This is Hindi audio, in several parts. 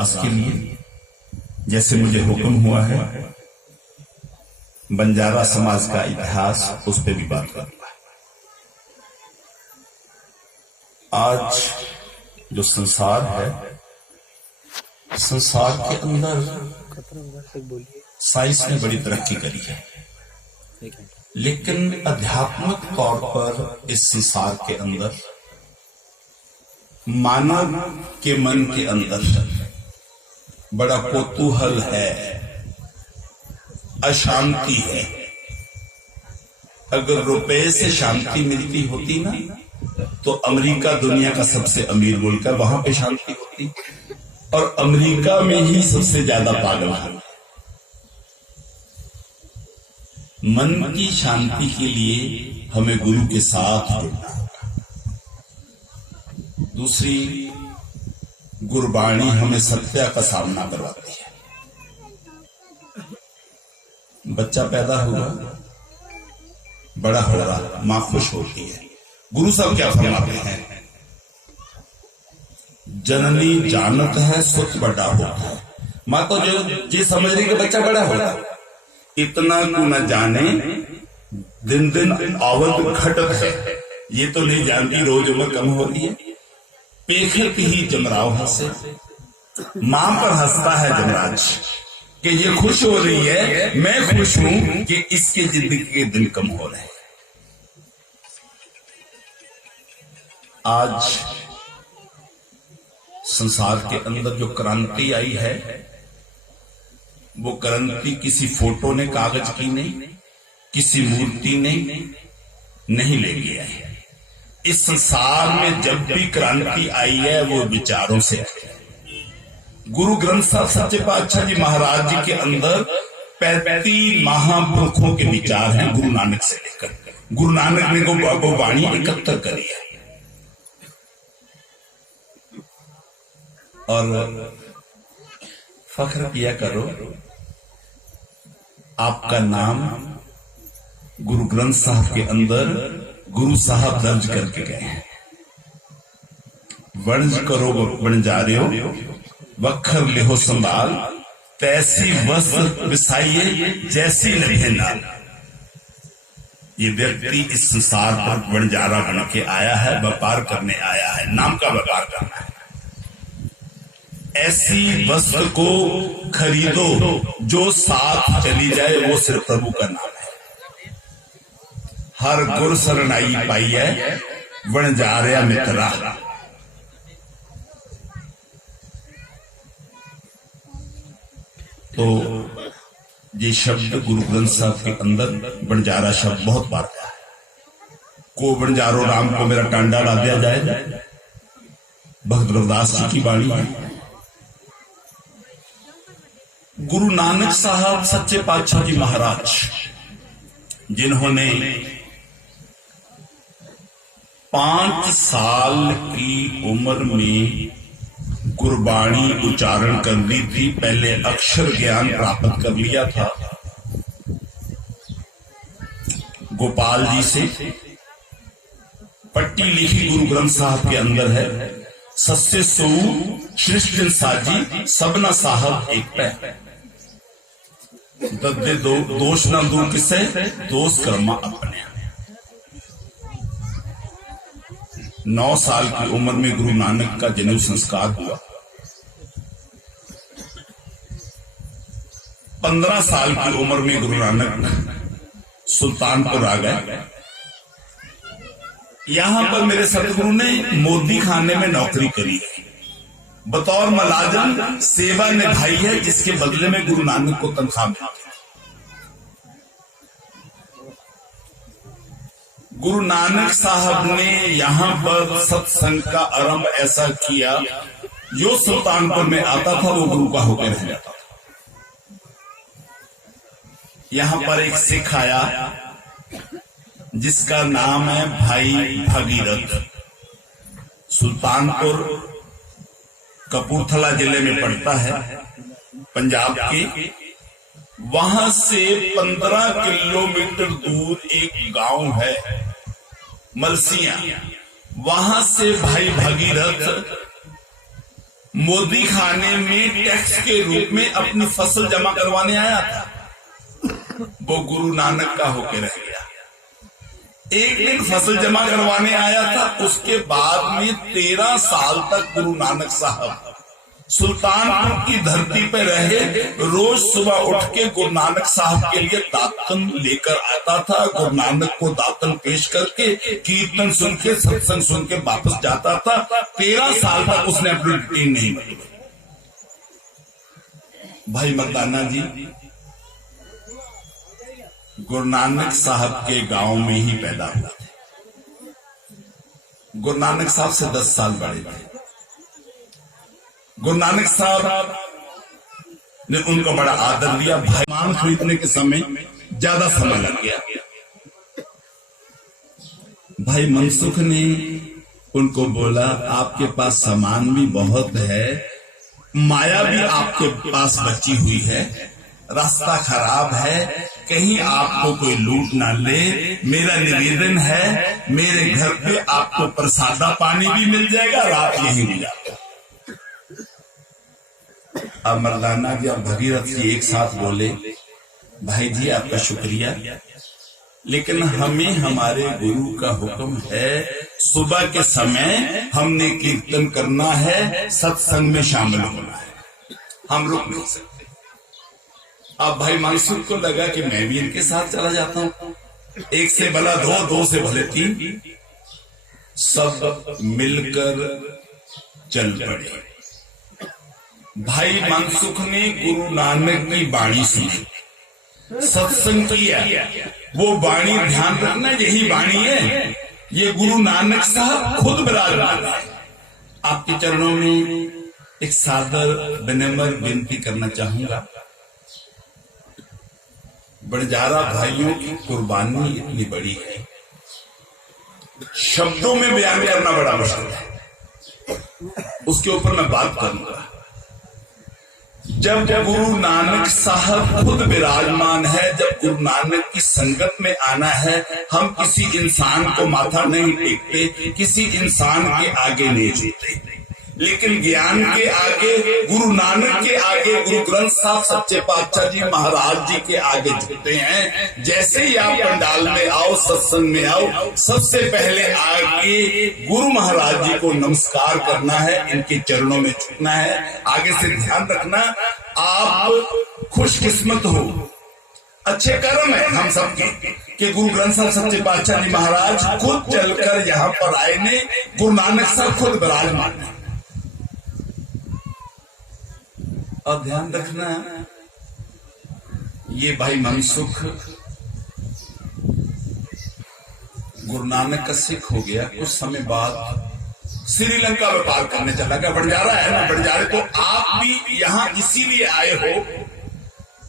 अरदास के लिए, जैसे मुझे हुक्म हुआ है, बंजारा समाज का इतिहास उस पर भी बात करूंगा। आज जो संसार है, संसार के अंदर साइंस ने बड़ी तरक्की करी है, लेकिन आध्यात्मिक तौर पर इस संसार के अंदर मानव के मन के अंदर बड़ा कौतूहल है, अशांति है। अगर रुपए से शांति मिलती होती ना, तो अमेरिका दुनिया का सबसे अमीर मुल्क है, वहां पे शांति होती, और अमेरिका में ही सबसे ज्यादा पागल है। मन की शांति के लिए हमें गुरु के साथ जुड़ना होगा। दूसरी, गुरबाणी हमें सत्य का सामना करवाती है। बच्चा पैदा हुआ, बड़ा हो रहा, मां खुश होती है। गुरु साहब क्या फरमाते हैं? जननी जानत है सुत बड़ा होता है। मां तो जो समझ रही कि बच्चा बड़ा हो रहा, इतना को न जाने दिन दिन आवत घटत है। ये तो नहीं जानती रोज उम्र कम हो रही है। पेखत ही जमराव हंसे, मां पर हंसता है जमराज कि ये खुश हो रही है, मैं खुश हूं कि इसके जिंदगी के दिन कम हो रहे हैं। आज संसार के अंदर जो क्रांति आई है, वो क्रांति किसी फोटो ने कागज की नहीं, किसी मूर्ति ने नहीं लेके आई। इस संसार में जब भी क्रांति आई है, वो विचारों से आई है। गुरु ग्रंथ साहब सच्चे पातशाह जी महाराज जी के अंदर 35 महापुरुषों के विचार हैं, गुरु नानक से लेकर। गुरु नानक ने वो वाणी एकत्र करी है। और फख्र किया करो, आपका नाम गुरु ग्रंथ साहब के अंदर गुरु साहब दर्ज करके गए हैं। वंज करो वणजारियो, वखर लेहो संभाल, तैसी वस्त्र बिसाइए जैसी लगे नाल। ये व्यक्ति इस संसार पर वणजारा बन के आया है, व्यापार करने आया है, नाम का व्यापार करना है। ऐसी वस्त्र को खरीदो जो साथ चली जाए, वो सिर्फ प्रभु का नाम है। हर गुर शरणाई पाई है, वणजारिया मित्रा। तो ये शब्द गुरु ग्रंथ साहब के अंदर बंजारा शब्द बहुत बार आया है। को बंजारो राम को मेरा टांडा ला दिया जाए, भक्त रविदास जी की वाणी है। गुरु नानक साहब सच्चे पातशाह जी महाराज, जिन्होंने 5 साल की उम्र में गुरबाणी उच्चारण कर ली थी, पहले अक्षर ज्ञान प्राप्त कर लिया था गोपाल जी से। पट्टी लिखी गुरु ग्रंथ साहब के अंदर है, सस्य सो सृष्टि साजी सबना साहब एक पै। दद्दे दोष ना दूर किसे, दोष कर्मा अपने। 9 साल की उम्र में गुरु नानक का जनेऊ संस्कार हुआ। 15 साल की उम्र में गुरु नानक सुल्तानपुर आ गए। यहां पर मेरे सतगुरु ने मोदी खाने में नौकरी करी, बतौर मुलाजिम सेवा निभाई है, जिसके बदले में गुरु नानक को तनख्वाह मिलती। गुरु नानक साहब ने यहां पर सत्संग का आरंभ ऐसा किया, जो सुल्तानपुर में आता था वो गुरु का होकर रह जाता था। यहां पर एक सिख आया जिसका नाम है भाई भगीरथ। सुल्तानपुर कपूरथला जिले में पड़ता है, पंजाब के। वहां से 15 किलोमीटर दूर एक गांव है मलसिया। वहां से भाई भगीरथ मोदी खाने में टैक्स के रूप में अपनी फसल जमा करवाने आया था, वो गुरु नानक का होके रह गया। एक दिन फसल जमा करवाने आया था, उसके बाद में 13 साल तक गुरु नानक साहब सुल्तानपुर की धरती पे रहे। रोज सुबह उठ के गुरु नानक साहब के लिए दातन लेकर आता था, गुरु नानक को दातन पेश करके कीर्तन सुन के सत्संग सुन के वापस जाता था। 13 साल तक उसने अपनी रूटीन नहीं बदली। भाई मर्दाना जी गुरु नानक साहब के गांव में ही पैदा हुआ थे। गुरु नानक साहब से 10 साल बड़े थे। गुरु नानक साहब ने उनको बड़ा आदर दिया। भाई मान खरीदने के समय ज्यादा समय लग गया। भाई मनसुख ने उनको बोला, आपके पास सामान भी बहुत है, माया भी आपके पास बची हुई है, रास्ता खराब है, कहीं आपको कोई लूट ना ले। मेरा निवेदन है, मेरे घर पे आपको प्रसादा पानी भी मिल जाएगा, रात यहीं गुजारो। अब मर्दाना जी और भगीरथ जी एक साथ बोले, भाई जी आपका शुक्रिया, लेकिन हमें हमारे गुरु का हुक्म है, सुबह के समय हमने कीर्तन करना है, सत्संग में शामिल होना है, हम रुक नहीं सकते। अब भाई मनसुख को लगा कि मैं भी इनके साथ चला जाता हूं। एक से भला दो, दो से भले तीन, सब मिलकर चल पड़े। भाई मनसुख ने गुरु नानक की वाणी सुनी, सत्संग किया। वो वाणी ध्यान रखना, यही वाणी है, ये गुरु नानक साहब खुद विराजमान है। आपके चरणों में एक सादर विनम्र विनती करना चाहूंगा। बड़जारा भाइयों की कुर्बानी इतनी बड़ी है, शब्दों में बयान करना बड़ा मुश्किल है, उसके ऊपर मैं बात करूंगा। जब गुरु नानक साहब खुद विराजमान है, जब गुरु नानक की संगत में आना है, हम किसी इंसान को माथा नहीं टेकते, किसी इंसान के आगे नहीं झुकते, लेकिन ज्ञान के आगे, गुरु नानक के आगे, गुरु ग्रंथ साहब सच्चे पातशाह जी महाराज जी के आगे झुकते हैं। जैसे ही आप पंडाल में आओ, सत्संग में आओ, सबसे पहले आगे गुरु महाराज जी को नमस्कार करना है, इनके चरणों में झुकना है। आगे से ध्यान रखना, आप खुशकिस्मत हो, अच्छे कर्म है हम सबके कि गुरु ग्रंथ साहब सच्चे पातशाह जी महाराज खुद चलकर यहाँ पर आए ने, गुरु नानक साहब खुद विराजमान है। और ध्यान रखना, ये भाई मनसुख गुरु नानक का सिख हो गया। कुछ समय बाद श्रीलंका व्यापार करने चला गया। बंजारा है ना, बंजारे तो आप भी यहां इसीलिए आए हो,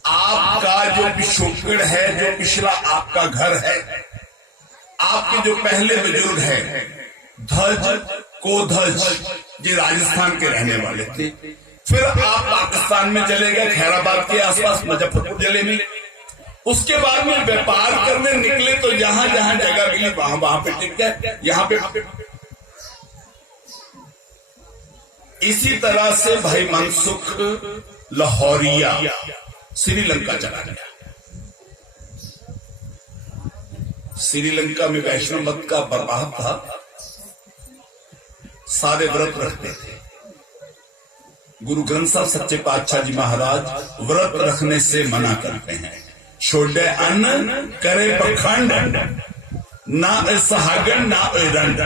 आपका जो पिछोकड़ है, जो पिछला आपका घर है, आपके जो पहले बुजुर्ग है धज को धज, ये राजस्थान के रहने वाले थे। फिर आप पाकिस्तान में चले गए, खैराबाद के आसपास मुजफ्फरपुर जिले में। उसके बाद में व्यापार करने निकले तो जहां जहां जगह मिली वहां पे टिक गए, यहाँ पे। इसी तरह से भाई मनसुख लाहौरिया श्रीलंका चला गया। श्रीलंका में वैष्णव मत का प्रभाव था, सारे व्रत रखते थे। गुरु ग्रंथ साहब सच्चे पातशाह जी महाराज व्रत रखने से मना करते हैं। छोड़े अन्न करे पखंड, ना सहागन ना रंड,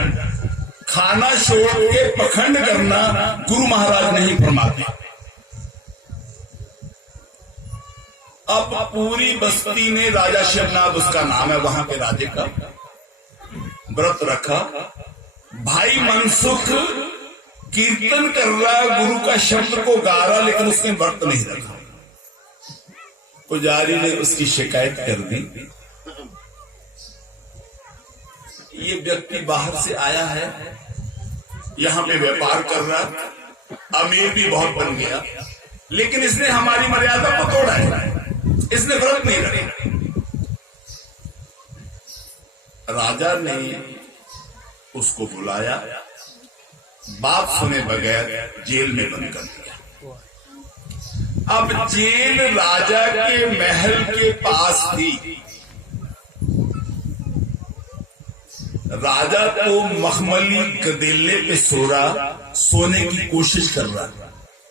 खाना छोड़ के पखंड करना गुरु महाराज नहीं फरमाते। अब पूरी बस्ती ने, राजा शिवनाथ उसका नाम है, वहां के राजे का, व्रत रखा। भाई मनसुख कीर्तन कर रहा, गुरु का शब्द को गा रहा, लेकिन उसने व्रत नहीं रखा। पुजारी ने उसकी शिकायत कर दी, ये व्यक्ति बाहर से आया है, यहां पे व्यापार कर रहा, अमीर भी बहुत बन गया, लेकिन इसने हमारी मर्यादा को तोड़ा है, इसने व्रत नहीं रखा। राजा ने उसको बुलाया, बात सुने बगैर जेल में बंद कर दिया। अब जेल राजा के महल के पास थी। राजा तो मखमली गदेले पे सो रहा, सोने की कोशिश कर रहा,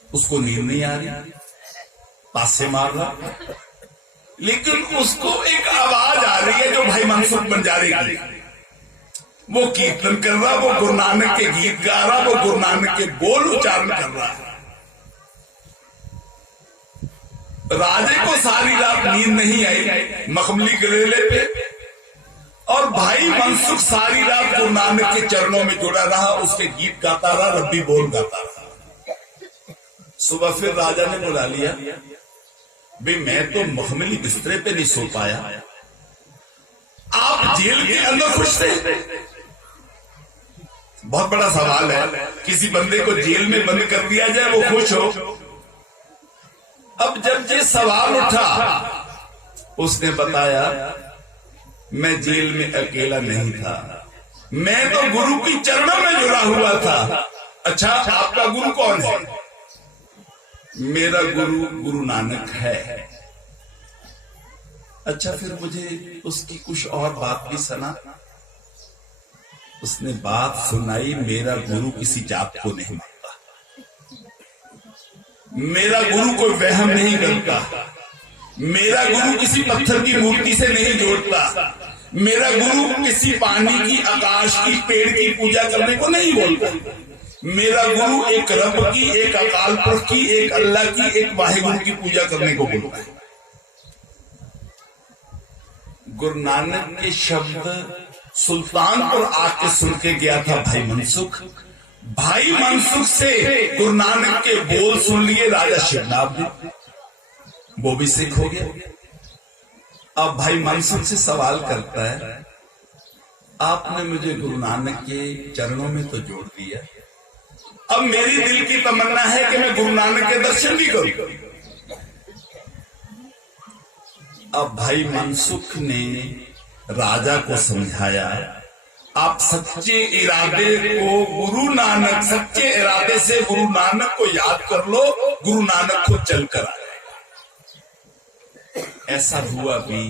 उसको नींद नहीं आ रही, पासे मार रहा, लेकिन उसको एक आवाज आ रही है जो भाई मनसुख बंजारे की। वो कीर्तन कर रहा, वो गुरु नानक के गीत गा रहा, वो गुरु नानक के बोल उच्चारण कर रहा है। राजे को सारी रात नींद नहीं आई मखमली गदेले पे, और भाई मनसुख सारी रात गुरु नानक के चरणों में जुड़ा रहा, उसके गीत गाता रहा, रब्बी बोल गाता रहा। सुबह फिर राजा ने बुला लिया, भाई मैं तो मखमली बिस्तरे पे नहीं सो पाया, आप जेल के अंदर खुश थे? बहुत बड़ा सवाल है, किसी बंदे को जेल में बंद कर दिया जाए वो खुश हो? अब जब ये सवाल उठा, उसने बताया मैं जेल में अकेला नहीं था, मैं तो गुरु की चरणों में जुड़ा हुआ था। अच्छा, आपका गुरु कौन है? मेरा गुरु गुरु नानक है। अच्छा, फिर मुझे उसकी कुछ और बात भी सुना। उसने बात सुनाई, मेरा गुरु किसी जात को नहीं मानता, मेरा गुरु कोई वहम नहीं करता, मेरा गुरु किसी पत्थर की मूर्ति से नहीं जोड़ता, मेरा गुरु किसी पानी की, आकाश की, पेड़ की पूजा करने को नहीं बोलता, मेरा गुरु एक रब की, एक अकाल पुरख की, एक अल्लाह की, एक वाहिगुरु की पूजा करने को बोलता है। गुरु नानक के शब्द सुल्तानपुर आके सुन के गया था भाई मनसुख। भाई मनसुख से गुरु नानक के बोल सुन लिए राजा शिवनाथ ने, वो भी सिख हो गया। अब भाई मनसुख से सवाल करता है, आपने मुझे गुरु नानक के चरणों में तो जोड़ दिया, अब मेरी दिल की तमन्ना है कि मैं गुरु नानक के दर्शन भी करूं। अब भाई मनसुख ने राजा को समझाया, आप सच्चे इरादे को गुरु नानक, सच्चे इरादे से गुरु नानक को याद कर लो, गुरु नानक खुद चलकर आ जाएगा। ऐसा हुआ भी।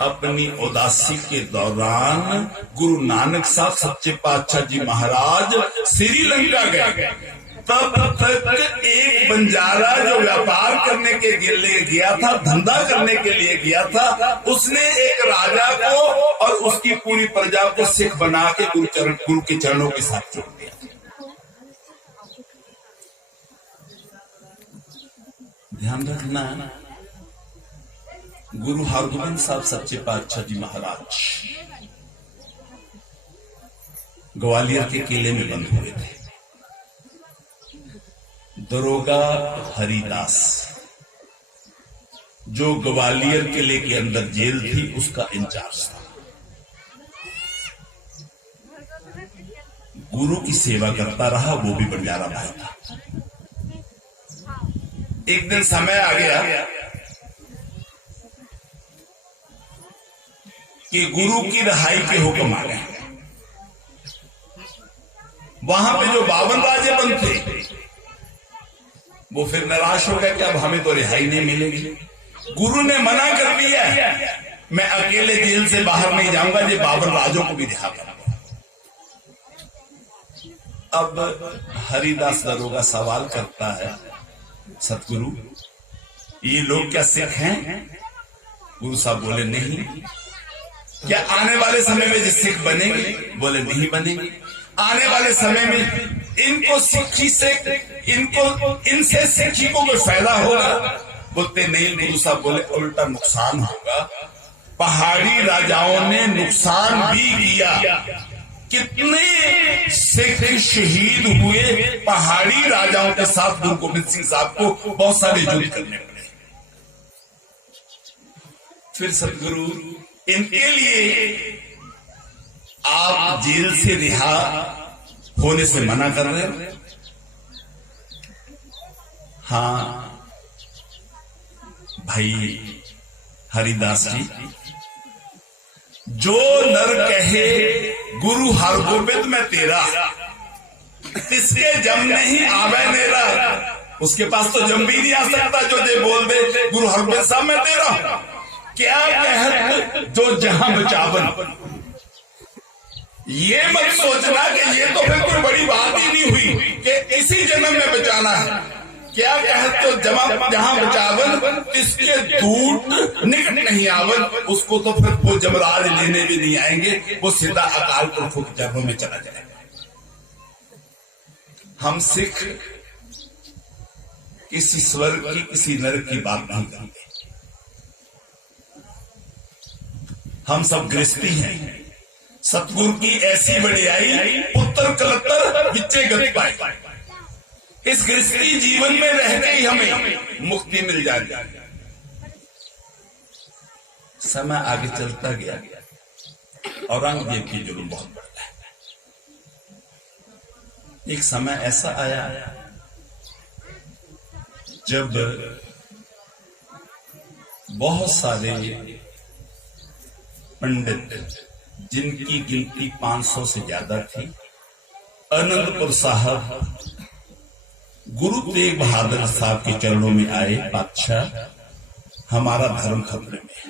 अपनी उदासी के दौरान गुरु नानक साहब सच्चे पातशाह जी महाराज श्रीलंका गए। तब तक एक बंजारा जो व्यापार करने के लिए गया था, धंधा करने के लिए गया था, उसने एक राजा को और उसकी पूरी प्रजा को सिख बना के गुरु के चरणों के साथ जोड़ दिया। ध्यान रखना, गुरु हरगोबिंद साहब सच्चे पातशाह जी महाराज ग्वालियर के किले में बंद हुए थे। दरोगा हरिदास जो ग्वालियर किले के अंदर जेल थी, उसका इंचार्ज था। गुरु की सेवा करता रहा, वो भी बंजारा भाई था। एक दिन समय आ गया कि गुरु की रिहाई के हुक्म आ गए। वहां पे जो 52 राजे बंद थे, वो फिर निराश हो गया कि अब हमें तो रिहाई नहीं मिलेगी। गुरु ने मना कर दिया, मैं अकेले जेल से बाहर नहीं जाऊंगा, ये 52 राजों को भी रिहा करूंगा। अब हरिदास दरोगा सवाल करता है, सतगुरु ये लोग क्या सिख हैं? गुरु साहब बोले नहीं। क्या आने वाले समय में जो सिख बनेंगे? बोले नहीं बनेंगे। आने वाले समय में इनको सिखी से, इनसे सिखी को कोई फायदा होगा? बोलते नहीं। गुरु साहब बोले उल्टा नुकसान होगा। पहाड़ी राजाओं ने नुकसान भी किया, कितने सिख शहीद हुए पहाड़ी राजाओं के साथ। गुरु गोबिंद सिंह साहब को बहुत सारे युद्ध करने पड़े। फिर सतगुरु इनके लिए आप जेल से रिहा होने से मना कर रहे हो? हाँ भाई हरिदास जी, जो नर कहे गुरु हरगोबिंद मैं तेरा, तिसके जम नहीं आवे नेरा, उसके पास तो जम भी नहीं आ सकता जो दे बोल दे गुरु हरगोबिंद साहब मैं दे रहा हूं। क्या कहत जो जहां बचावन, ये मत सोचना कि ये तो फिर कोई बड़ी बात ही नहीं हुई कि इसी जन्म में बचाना है। क्या कहत तो जहां बचावन, इसके दूत निकट नहीं आवन, उसको तो फिर वो जमराज लेने भी नहीं आएंगे, वो सीधा अकाल पुरखों के चरणों में चला जाएगा। हम सिख किसी स्वर्ग की किसी नरक की बात नहीं करते, हम सब गृहस्थी हैं। सतगुरु की ऐसी बढ़ियाई उत्तर कलत्तर विच्चे गति पाए, इस गृहस्थी जीवन में रहकर ही हमें मुक्ति मिल जाएगी। समय आगे चलता गया, औरंगजेब की जुल्म बहुत बढ़ता है। एक समय ऐसा आया जब बहुत सारे पंडित, जिनकी गिनती 500 से ज्यादा थी, आनंदपुर साहब गुरु तेग बहादुर साहब के चरणों में आए, बादशाह हमारा धर्म खतरे में है।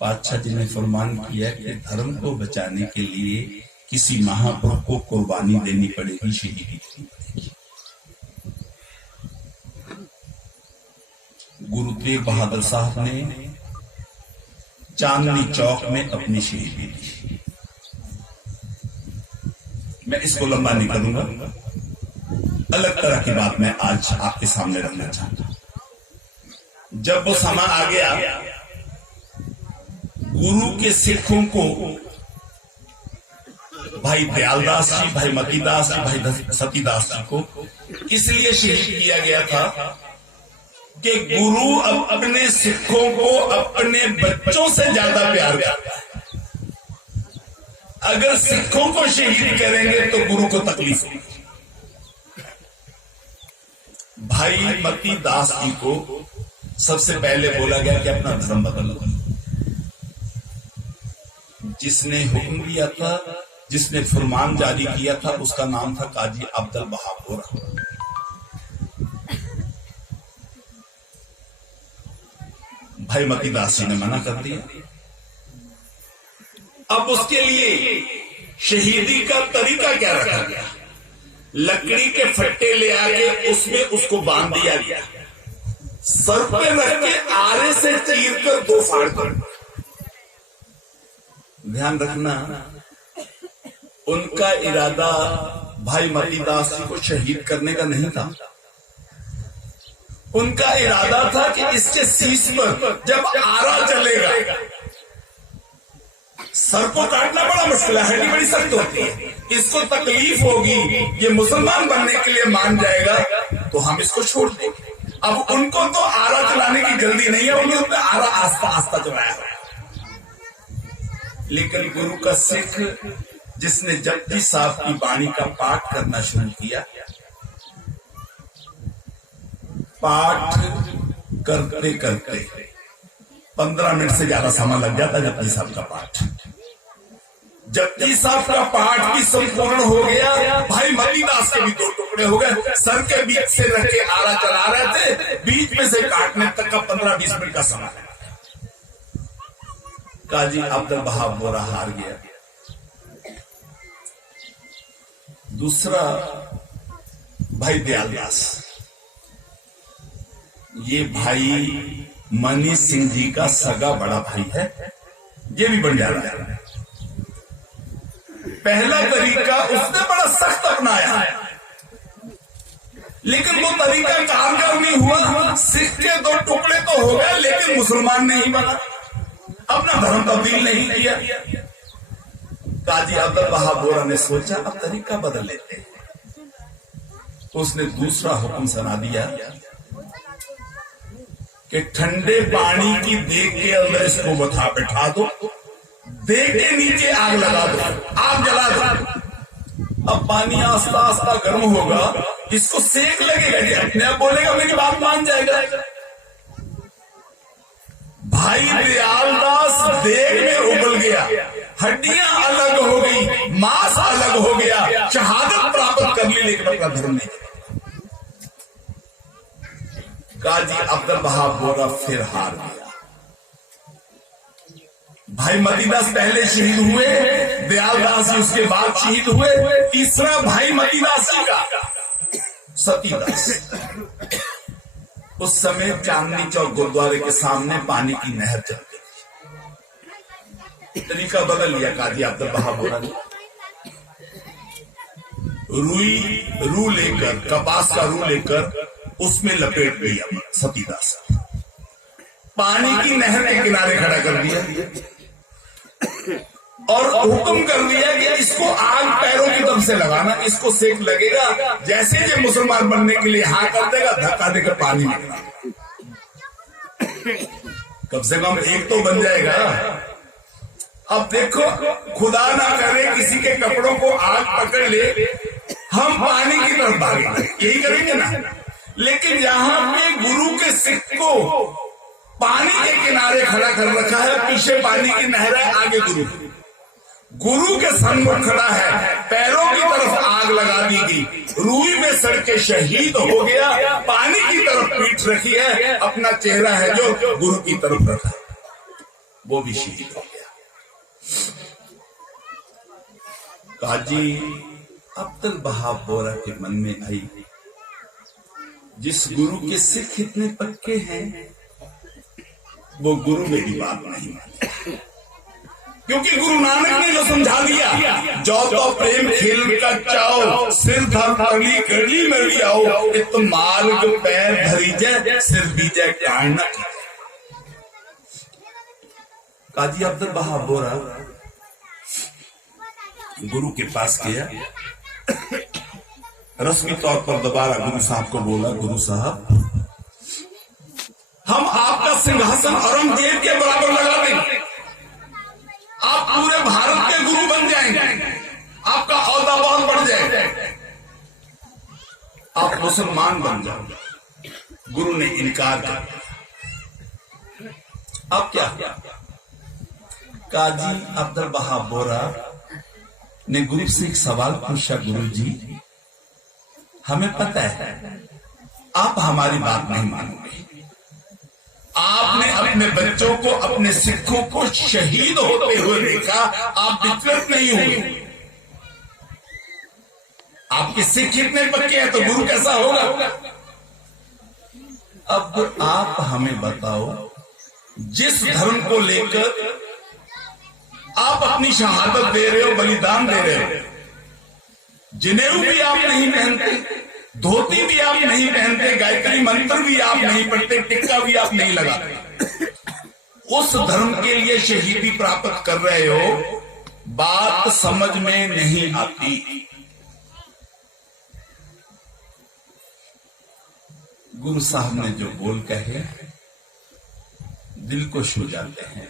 बादशाह जी ने फरमान किया कि धर्म को बचाने के लिए किसी महापुरुष को कुर्बानी देनी पड़ेगी, शहीदी देनी पड़ेगी। गुरु तेग बहादुर साहब ने चांदनी चौक में अपनी शहीदी दी। मैं इसको लंबा नहीं करूंगा, अलग तरह की बात मैं आज आपके सामने रखना चाहता हूं। जब वो समय आ गया, गुरु के सिखों को भाई दयालदास जी, भाई मतीदास जी, भाई सतीदास जी को इसलिए शहीद किया गया था कि गुरु अब अपने सिखों को अपने बच्चों से ज्यादा प्यार करता है। अगर सिखों को शहीद करेंगे तो गुरु को तकलीफ होगी। भाई मती दास जी को सबसे पहले बोला गया कि अपना धर्म बदलो। जिसने हुक्म दिया था, जिसने फरमान जारी किया था, उसका नाम था काजी अब्दुल वहाब बोरा। भाई मती दास जी ने मना कर दिया। अब उसके लिए शहीदी का तरीका क्या रखा गया? लकड़ी के फट्टे ले आके उसमें उसको बांध दिया गया, सर पे रख के आरे से चीर कर 2 फाड़ कर। ध्यान रखना, उनका इरादा भाई मतीदास जी को शहीद करने का नहीं था। उनका इरादा था कि इसके शीश पर जब आरा चलेगा, सर को काटना बड़ा मुश्किल है, हड्डी बड़ी सख्त होती है, इसको तकलीफ होगी, ये मुसलमान बनने के लिए मान जाएगा, तो हम इसको छोड़ देंगे। अब उनको तो आरा चलाने की जल्दी नहीं है, उन्होंने आरा आस्ता आस्ता चलाया। लेकिन गुरु का सिख जिसने जपजी साहब की वाणी का पाठ करना शुरू किया, पाठ करते करते 15 मिनट से ज्यादा समय लग जाता जपजी साहब का पाठ। जपजी साहब का पाठ भी संपूर्ण हो गया। भाई मतीदास के भी 2 टुकड़े हो गए, सर के बीच से रख के आरा चला रहे थे, बीच में से काटने तक का 15-20 मिनट का समय है। काजी अब्दुल वहाब बोरा हार गया। दूसरा भाई दयालदास, ये भाई मनी सिंह जी का सगा बड़ा भाई है, ये भी बन जा रहा है। पहला तरीका उसने बड़ा सख्त अपनाया, लेकिन वो तरीका कारगर नहीं हुआ। सिख के 2 टुकड़े तो हो गए, लेकिन मुसलमान नहीं बना, अपना धर्म तब्दील नहीं किया। काजी अब्दुल वहाब बोरा ने सोचा अब तरीका बदल लेते हैं। उसने दूसरा हुक्म सुना दिया कि ठंडे पानी की देग के अंदर इसको बैठा दो, देग के नीचे आग लगा दो, आग जला दो। अब पानी आस्ता आस्ता गर्म होगा, इसको सेक लगेगा, अपने आप बोलेगा, मेरी बात मान जाएगा। भाई दयालदास देग में उबल गया, हड्डियां अलग हो गई, मांस अलग हो गया, शहादत प्राप्त कर ली, लेकिन अपना धर्म नहीं। काजी अब्दुल वहाब बोरा फिर हार गया। भाई मतीदास पहले शहीद हुए, दयालदास जी उसके बाद शहीद हुए, तीसरा भाई मतीदास जी का सतीदास। उस समय चांदनी चौक गुरुद्वारे के सामने पानी की नहर चलती थी। तरीका बदल लिया काजी अब्दुल वहाब बोरा ने। रू लेकर, कपास का रू लेकर उसमें लपेट दिया सतीदास, पानी की नहर के किनारे खड़ा कर दिया और हुक्म कर दिया कि इसको आग पैरों की तरफ से लगाना, इसको सेक लगेगा, जैसे ये मुसलमान बनने के लिए हाँ कर देगा, धक्का देकर पानी निकला। कम से कम एक तो बन जाएगा। अब देखो, खुदा ना करे किसी के कपड़ों को आग पकड़ ले, हम पानी की तरफ भागेंगे, यही करेंगे ना। लेकिन यहां पे गुरु के सिख को पानी के किनारे खड़ा कर रखा है, पीछे पानी की नहर है, आगे गुरु के सन्मुख खड़ा है, पैरों की तरफ आग लगा दी गई, रूई में सड़ के शहीद हो गया, पानी की तरफ पीठ रखी है, अपना चेहरा है जो गुरु की तरफ रखा है, वो भी शहीद हो गया। काजी अब्दुल वहाब बोरा के मन में आई, जिस गुरु के सिख इतने पक्के हैं, वो गुरु मेरी बात नहीं माने। क्योंकि गुरु नानक ने जो समझा दिया, जो तो प्रेम खेल का चाओ, सिर धर पड़ी कड़ी मेरी आओ, इत मार्ग पैर धरी जय, सिर बीजे कान न की। काजी अब्दुल वहाब बोरा गुरु के पास गया, रस्मी तौर पर दोबारा गुरु साहब को बोला, गुरु साहब हम आपका सिंहासन औरंगजेब के बराबर लगा देंगे, आप पूरे भारत के गुरु बन जाएंगे, आपका औहदा बहुत बढ़ जाएगा, आप मुसलमान बन जाओगे। गुरु ने इनकार कर दिया। अब क्या? काजी अब्दुल वहाब बोरा ने गुरु से एक सवाल पूछा, गुरु जी हमें पता है आप हमारी बात नहीं मानोगे, आपने अपने बच्चों को, अपने सिखों को शहीद होते हुए देखा, आप विचलित नहीं हुए, आपके सिख इतने पक्के हैं तो गुरु कैसा होगा। अब आप हमें बताओ, जिस धर्म को लेकर आप अपनी शहादत दे रहे हो, बलिदान दे रहे हो, जनेऊ भी आप नहीं पहनते, धोती भी आप नहीं पहनते, गायत्री मंत्र भी आप नहीं पढ़ते, टिक्का भी आप नहीं लगाते, उस धर्म के लिए शहीदी प्राप्त कर रहे हो, बात समझ में नहीं आती। गुरु साहब ने जो बोल कहे दिल को छू जाते हैं।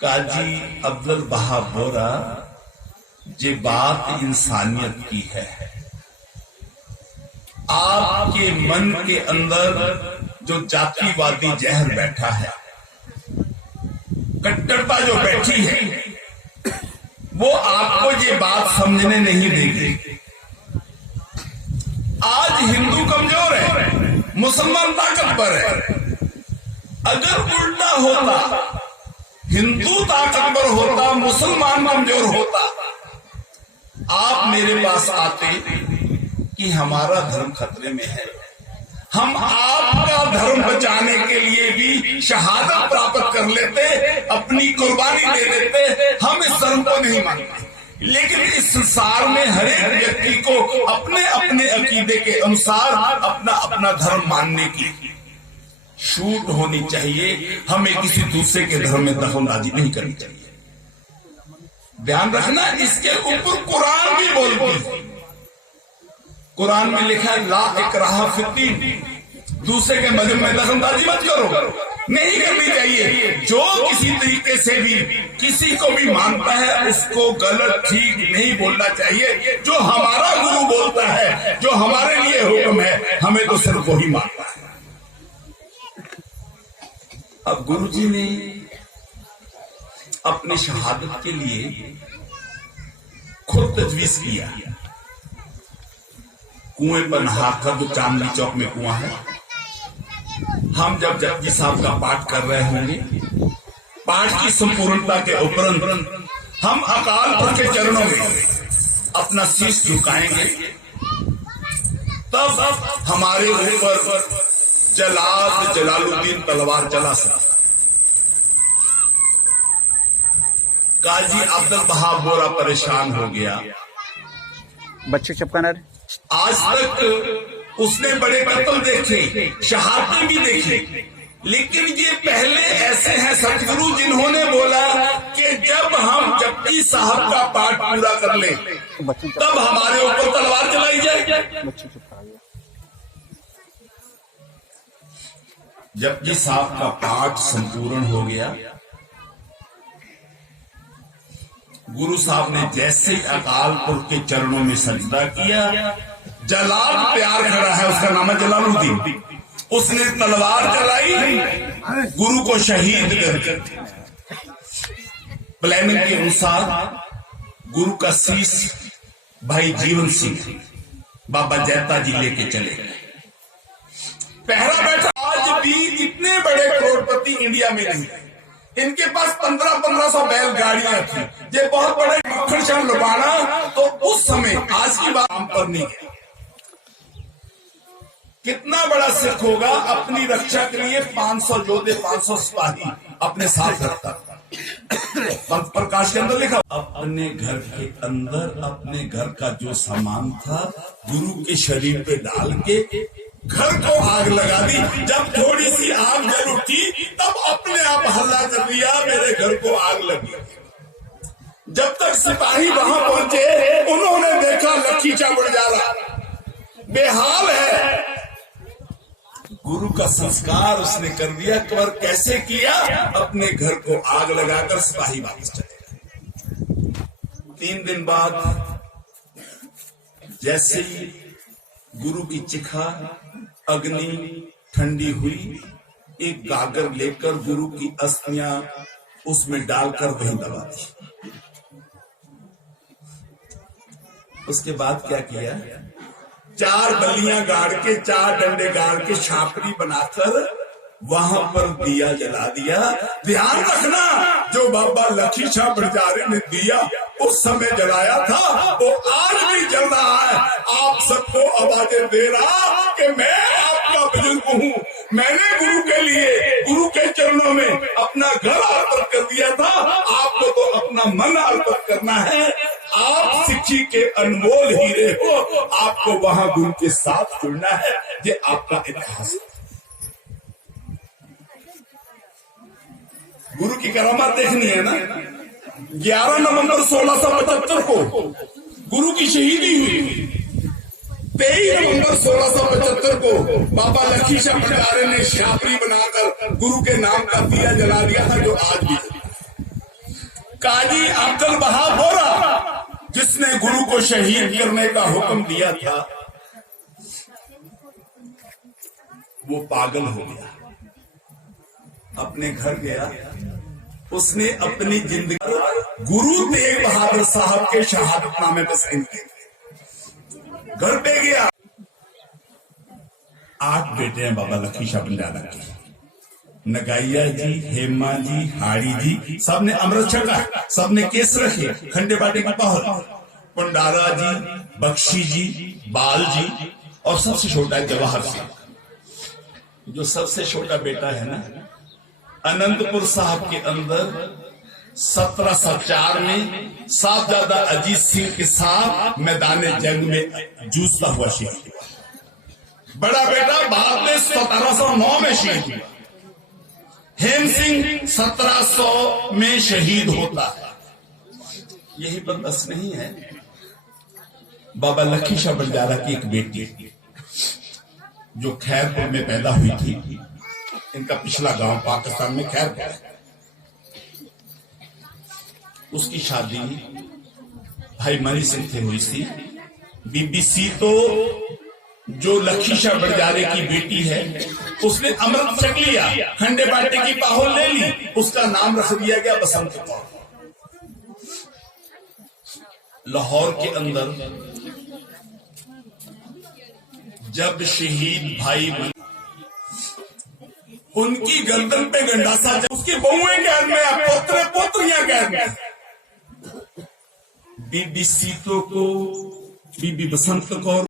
काजी अब्दुल वहाब बोरा ये बात इंसानियत की है। आपके मन के अंदर जो जातिवादी जहर बैठा है, कट्टरता जो बैठी है, वो आपको ये बात समझने नहीं देगी। आज हिंदू कमजोर है, मुसलमान ताकतवर है। अगर उल्टा होता, हिंदू ताकतवर होता, मुसलमान कमजोर होता, आप मेरे पास आते कि हमारा धर्म खतरे में है, हम आपका धर्म बचाने के लिए भी शहादत प्राप्त कर लेते, अपनी कुर्बानी दे देते, हम इस धर्म को नहीं मानते। लेकिन इस संसार में हर एक व्यक्ति को अपने अपने अकीदे के अनुसार अपना अपना धर्म मानने की छूट होनी चाहिए। हमें किसी दूसरे के धर्म में दखलंदाजी नहीं करनी चाहिए। ध्यान रखना, इसके ऊपर कुरान भी बोलती है। कुरान में लिखा है ला इकराहा फिद्दीन, दूसरे के मजहब में दखलंदाजी मत करो, नहीं करनी चाहिए। जो किसी तरीके से भी किसी को भी मानता है, उसको गलत ठीक नहीं बोलना चाहिए। जो हमारा गुरु बोलता है, जो हमारे लिए हुक्म है, हमें तो सिर्फ वही मानना है। अब गुरु जी ने अपनी शहादत के लिए खुद तजवीज किया। कुएं पर नहाकर, जो चांदनी चौक में कुआं है, हम जब जपजी साहब का पाठ कर रहे होंगे, पाठ की संपूर्णता के उपरांत हम अकाल पुरख के चरणों में अपना शीश झुकाएंगे, तब हमारे ऊपर जलालुद्दीन तलवार चला सकता। काजी अब्दुल वहाब बोरा परेशान हो गया। बच्चे चिपकाना रहे। आज तक उसने बड़े कत्ल देखे, शहादतें भी देखी, लेकिन ये पहले ऐसे हैं सतगुरु जिन्होंने बोला कि जब हम जपजी साहब का पाठ पूरा कर लें तब हमारे ऊपर तलवार चलाई जाए। जपजी साहब का पाठ संपूर्ण हो गया। गुरु साहब ने जैसे अकाल पुरख के चरणों में सजदा किया, जलाल प्यार खड़ा है, उसका नाम है जलालुद्दीन, उसने तलवार चलाई, गुरु को शहीद कर प्लानिंग के अनुसार गुरु का शीश भाई जीवन सिंह बाबा जैता जी लेके चले गए। पहरा बैठा। आज भी इतने बड़े करोड़पति इंडिया में नहीं, इनके पास 1500 बैलगाड़ियां थी। ये बहुत बड़े मक्खन शाह लुबाना तो उस समय, आज की बात हम पर नहीं है। कितना बड़ा सिख होगा, अपनी रक्षा के लिए 500 योद्धे, 500 सिपाही अपने साथ रखता। पंथ प्रकाश के अंदर लिखा, अपने घर के अंदर अपने घर का जो सामान था गुरु के शरीर पे डाल के घर को आग लगा दी। जब थोड़ी सी आग जल उठी तब अपने आप हल्ला कर दिया, मेरे घर को आग लगी। जब तक सिपाही वहां पहुंचे, उन्होंने देखा लखी चावड़ जाला बेहाल है। गुरु का संस्कार उसने कर दिया। पर कैसे किया? अपने घर को आग लगाकर सिपाही वापस चले गए। 3 दिन बाद जैसे ही गुरु की चिखा अग्नि ठंडी हुई, एक गागर लेकर गुरु की अस्थियां उसमें डालकर वहीं दबा दी। उसके बाद क्या किया? 4 बल्लियां गाड़ के, 4 डंडे गाड़ के छापरी बनाकर वहां पर दिया जला दिया। ध्यान रखना, जो बाबा लखी शाह बड़जारे ने दिया उस समय जलाया था, वो आज भी जल रहा है। आप सबको आवाजें दे रहा कि मैं आपका बुजुर्ग हूँ, मैंने गुरु के लिए, गुरु के चरणों में अपना घर अर्पित कर दिया था। आपको तो अपना मन अर्पित करना है। आप सिक्की के अनमोल हीरे हो, आपको वहां गुरु के साथ जुड़ना है। ये आपका इतिहास है। गुरु की करामात देखनी है ना। 11 नवंबर 1675 को गुरु की शहीदी हुई। 23 नवंबर 1675 को बाबा लखी शाह बड़जारे ने छापरी बनाकर गुरु के नाम का दिया जला दिया था, जो आज भी। काजी अब्दुल वहाब बोरा, जिसने गुरु को शहीद करने का हुक्म दिया था, वो पागल हो गया, अपने घर गया। उसने अपनी जिंदगी गुरु तेग बहादुर साहब के शहादतनामे पे साइन किए। घर पे गया। 8 बेटे हैं बाबा लखी शाह बड़जारा के। नगाइया जी, हेमा जी, हाड़ी जी, सबने अमृत छका, सबने केस रखे, खंडे बाटे की पहल। पंडारा जी, बख्शी जी, बाल जी, और सबसे छोटा है जवाहर सिंह। जो सबसे छोटा बेटा है ना, अनंतपुर साहब के अंदर 1704 में साहबजादा अजीत सिंह के साथ मैदान जंग में जूझता हुआ शहीद हुआ। बड़ा बेटा बाद में 1709 में शहीद हुआ। हेम सिंह 1700 में शहीद होता है। यही पर बस नहीं है, बाबा लखी शाह बड़जारा की एक बेटी जो खैरपुर में पैदा हुई थी। इनका पिछला गांव पाकिस्तान में खैरपुर है। उसकी शादी भाई मनी सिंह से हुई थी। बीबीसी तो जो लखी शाह बड़जारे की बेटी है, उसने अमृत छक लिया, खंडे बाटे की पाहुल ले ली, उसका नाम रख दिया गया बसंत कौर। लाहौर के अंदर जब शहीद भाई उनकी गर्दन पे गंडासा, उसकी बहुएं कैद में, पोतरे पोतरियां कैद में, बीबी सीतो को, बीबी बसंत कौर